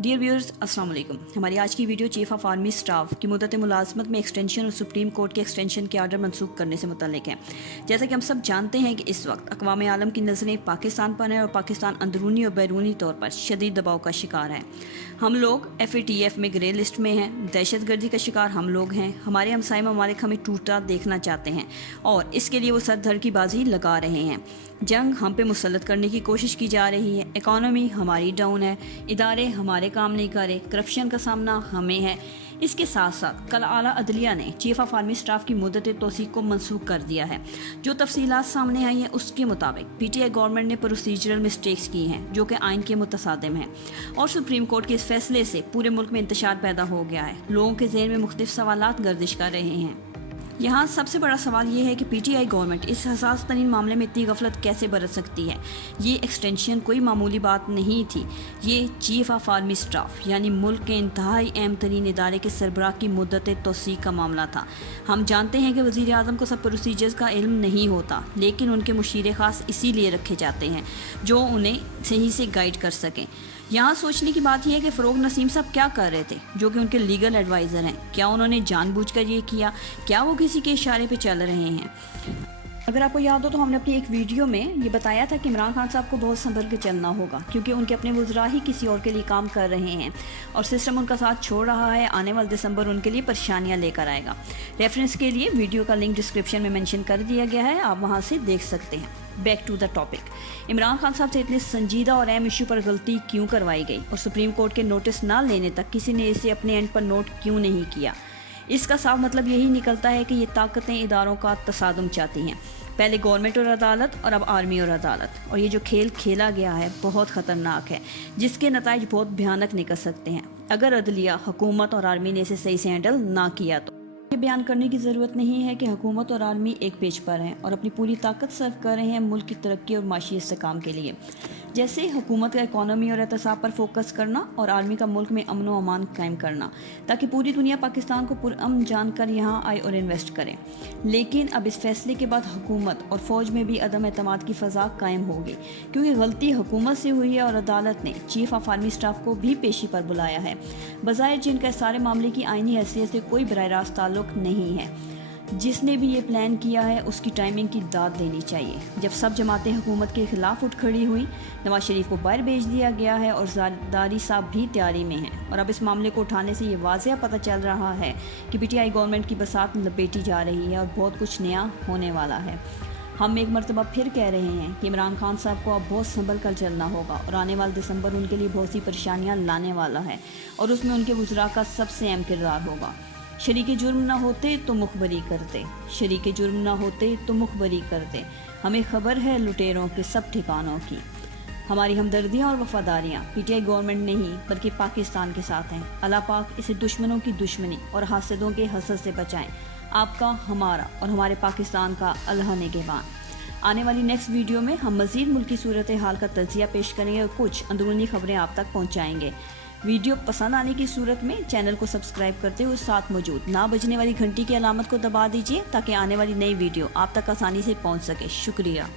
Dear viewers अस्सलाम वालेकुम। हमारी आज की video chief of army staff की मुद्दत मुलाजमत में एक्सटेंशन और सुप्रीम कोर्ट के एक्सटेंशन के आर्डर मनसूख करने से मुतल्लिक है। जैसा कि हम सब जानते हैं कि इस वक्त अक़वाम आलम की नज़रें पाकिस्तान पर हैं और पाकिस्तान अंदरूनी और बैरूनी तौर पर शदीद दबाव का शिकार है। हम लोग FATF में ग्रे लिस्ट में हैं, दहशत गर्दी का शिकार हम लोग हैं। हमारे हमसाए ममालिक हमें टूटा देखना चाहते हैं और इसके लिए वो सर धड़ की बाजी लगा रहे हैं। जंग हम पे मुसल्लत करने की कोशिश की जा रही है। इकॉनमी हमारी डाउन है, इदारे हमारे काम नहीं कर रहे, करप्शन का सामना हमें है। इसके साथ साथ कल आला अदलिया ने चीफ ऑफ आर्मी स्टाफ की मुद्दत तौसीक को मनसूख कर दिया है। जो तफसीलात सामने आई हैं उसके मुताबिक PTI गवर्नमेंट ने प्रोसीजरल मिस्टेक्स की हैं जो कि आइन के मुतसादिम हैं और सुप्रीम कोर्ट के इस फैसले से पूरे मुल्क में इंतशार पैदा हो गया है। लोगों के ज़हन में मुख्तलिफ सवालात गर्दिश कर रहे हैं। यहाँ सबसे बड़ा सवाल ये है कि PTI गवर्नमेंट इस हसास तरीन मामले में इतनी गफलत कैसे बरत सकती है। ये एक्सटेंशन कोई मामूली बात नहीं थी। ये चीफ ऑफ आर्मी स्टाफ यानी मुल्क के इंतहाई अहम तरीन इदारे के सरबराह की मुद्दत तौसीक का मामला था। हम जानते हैं कि वज़ीर आज़म को सब प्रोसीजर्स का इल्म नहीं होता, लेकिन उनके मुशीर ख़ास इसीलिए रखे जाते हैं जो उन्हें सही से गाइड कर सकें। यहाँ सोचने की बात यह है कि फ़रोग नसीम साहब क्या कर रहे थे जो कि उनके लीगल एडवाइज़र हैं। क्या उन्होंने जानबूझकर ये किया? क्या वो किसी के इशारे पे चल रहे हैं? अगर आपको याद हो तो हमने अपनी एक वीडियो में ये बताया था कि इमरान खान साहब को बहुत संभल के चलना होगा क्योंकि उनके अपने वज़रा ही किसी और के लिए काम कर रहे हैं और सिस्टम उनका साथ छोड़ रहा है। आने वाले दिसंबर उनके लिए परेशानियां लेकर आएगा। रेफरेंस के लिए वीडियो का लिंक डिस्क्रिप्शन में मेंशन कर दिया गया है, आप वहां से देख सकते हैं। Back to the topic, Imran Khan sahab से इतने संजीदा और अहम इशू पर गलती क्यों करवाई गई और सुप्रीम कोर्ट के नोटिस ना लेने तक किसी ने इसे अपने एंड पर नोट क्यों नहीं किया? इसका साफ मतलब यही निकलता है कि ये ताकतें इदारों का तसादुम चाहती हैं। पहले गवर्नमेंट और अदालत और अब आर्मी और अदालत, और ये जो खेल खेला गया है बहुत ख़तरनाक है जिसके नताइज बहुत भयानक निकल सकते हैं अगर अदलिया, हुकूमत और आर्मी ने इसे सही से हैंडल ना किया तो। ये बयान करने की ज़रूरत नहीं है कि हुकूमत और आर्मी एक पेज पर हैं और अपनी पूरी ताकत सर्व कर रहे हैं मुल्क की तरक्की और माशी इस्तेहकाम के लिए। जैसे हुकूमत का इकॉनमी और एहतसाब पर फोकस करना और आर्मी का मुल्क में अमन व अमान कायम करना ताकि पूरी दुनिया पाकिस्तान को पुरअमन जानकर यहाँ आए और इन्वेस्ट करें। लेकिन अब इस फैसले के बाद हुकूमत और फ़ौज में भी अदम एतमाद की फ़ज़ा कायम होगी क्योंकि गलती हुकूमत से हुई है और अदालत ने चीफ ऑफ आर्मी स्टाफ को भी पेशी पर बुलाया है, बज़ाहिर जिनका इस सारे मामले की आइनी हैसियत से कोई बराह रास्त ताल्लुक़ नहीं है। जिसने भी ये प्लान किया है उसकी टाइमिंग की दाद देनी चाहिए। जब सब जमातें हुकूमत के खिलाफ उठ खड़ी हुई, नवाज शरीफ को बाहर भेज दिया गया है और ज़रदारी साहब भी तैयारी में हैं और अब इस मामले को उठाने से ये वाज़ेह पता चल रहा है कि PTI गवर्नमेंट की बसात लपेटी जा रही है और बहुत कुछ नया होने वाला है। हम एक मरतबा फिर कह रहे हैं कि इमरान खान साहब को अब बहुत संभल कर चलना होगा और आने वाले दिसंबर उनके लिए बहुत सी परेशानियाँ लाने वाला है और उसमें उनके वज़रा का सबसे अहम किरदार होगा। शरीके जुर्म ना होते तो मुखबरी करते, शरीके जुर्म ना होते तो मुखबरी करते। हमें खबर है लुटेरों के सब ठिकानों की। हमारी हमदर्दियाँ और वफादारियाँ PTI गवर्नमेंट नहीं बल्कि पाकिस्तान के साथ हैं। अल्लाह पाक इसे दुश्मनों की दुश्मनी और हासदों के हसद से बचाएं। आपका, हमारा और हमारे पाकिस्तान का अल्लाह निगहबान। आने वाली नेक्स्ट वीडियो में हम मज़ीद मुल्की सूरत हाल का तज्ज़िया पेश करेंगे और कुछ अंदरूनी खबरें आप तक पहुँचाएँगे। वीडियो पसंद आने की सूरत में चैनल को सब्सक्राइब करते हुए साथ मौजूद ना बजने वाली घंटी की अलामत को दबा दीजिए ताकि आने वाली नई वीडियो आप तक आसानी से पहुंच सके। शुक्रिया।